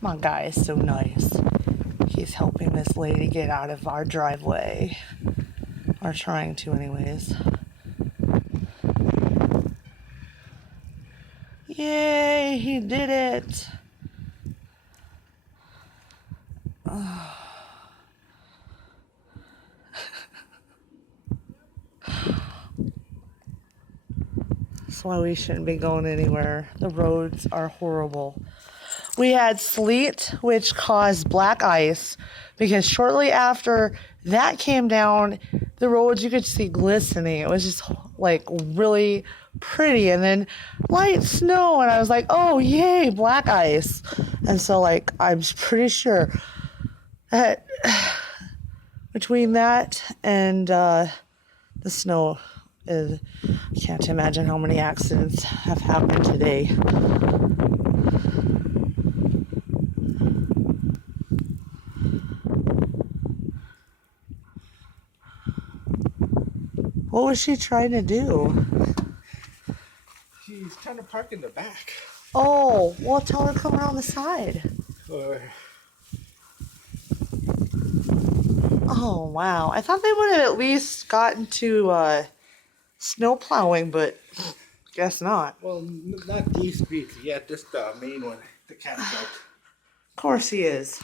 My guy is so nice. He's helping this lady get out of our driveway. Or trying to, anyways. Yay, he did it. That's why we shouldn't be going anywhere. The roads are horrible. We had sleet, which caused black ice, because shortly after that came down, the roads you could see glistening. It was just like really pretty. And then light snow, and I was like, oh, yay, black ice. And so, like, I'm pretty sure that between that and the snow, I can't imagine how many accidents have happened today. What was she trying to do? She's trying to park in the back. Oh, well, tell her to come around the side. Oh, wow. I thought they would have at least gotten to snow plowing, but guess not. Well, not these streets yet, just the main one, the campsite. Of course he is.